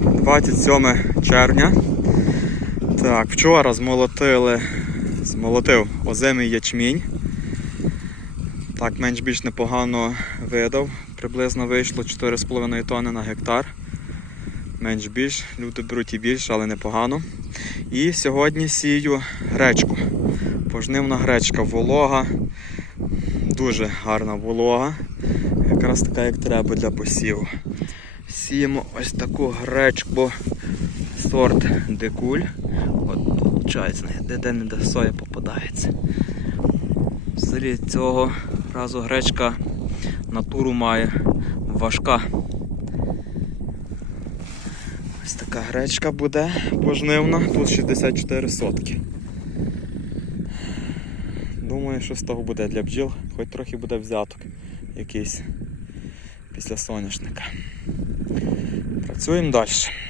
27 червня. Так, вчора змолотили, змолотив озимий ячмінь. Так, менш більш непогано видав. Приблизно вийшло 4,5 тонни на гектар. Менш більш, люди беруть і більше, але непогано. І сьогодні сію гречку. Пожнивна гречка волога. Дуже гарна волога. Якраз така, як треба для посіву. Сіємо ось таку гречку сорт декуль. От виходить, де, не де соя попадається. Взагалі цього разу гречка натуру має важка. Ось така гречка буде пожнивна, тут 64 сотки. Думаю, що з того буде для бджіл, хоч трохи буде взяток якийсь після соняшника. Працюємо далі.